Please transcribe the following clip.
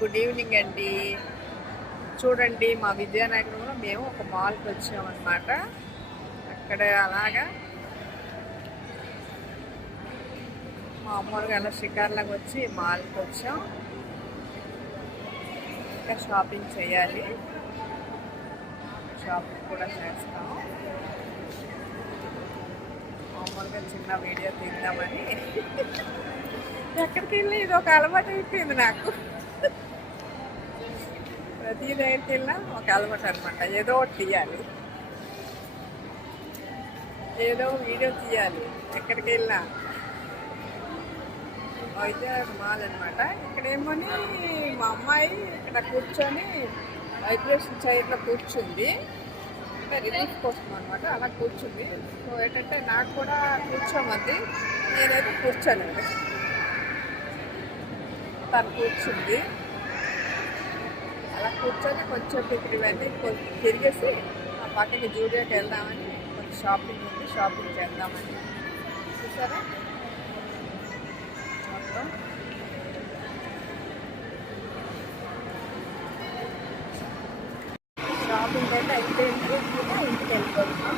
Good evening అండి. చూడండి మా విజయనగరంలో మేము ఒక మాల్కి వచ్చామన్నమాట. అక్కడ అలాగా మామూలుగా అలా షికార్లాగా వచ్చి మాల్కి వచ్చాం. ఇంకా షాపింగ్ చేయాలి, షాపింగ్ కూడా చేస్తాం. మామూలుగా చిన్న వీడియో తీద్దామని ఎక్కడికి వెళ్ళి ఇది ఒక అలవాటు అయిపోయింది నాకు. ప్రతి దగ్గరికి వెళ్ళినా ఒక అలవాటు అనమాట. ఏదో ఒకటి తీయాలి, ఏదో వీడియో తీయాలి ఎక్కడికి వెళ్ళినా. వైజాగ్ మాల్ అనమాట. ఇక్కడేమోని మా అమ్మాయి ఇక్కడ కూర్చొని వైబ్రేషన్ చైర్లో కూర్చుంది, అంటే రిలీఫ్ కోసం అనమాట. అలా కూర్చుంది. సో ఏంటంటే నాకు కూడా కూర్చోమంది, నేనైతే కూర్చోలేదు. తను కూర్చుంది. అలా కూర్చొని కొంచెం ఇక్కడ ఇవన్నీ తిరిగేసి ఆ పక్కకి జూడియోకి వెళ్దామని, కొంచెం షాపింగ్ ఉంది, షాపింగ్ చేద్దామని. చూసారా మొత్తం షాపింగ్ అయితే అయిపోయింది. ఇంకా ఇంటికి వెళ్ళిపోతున్నాం.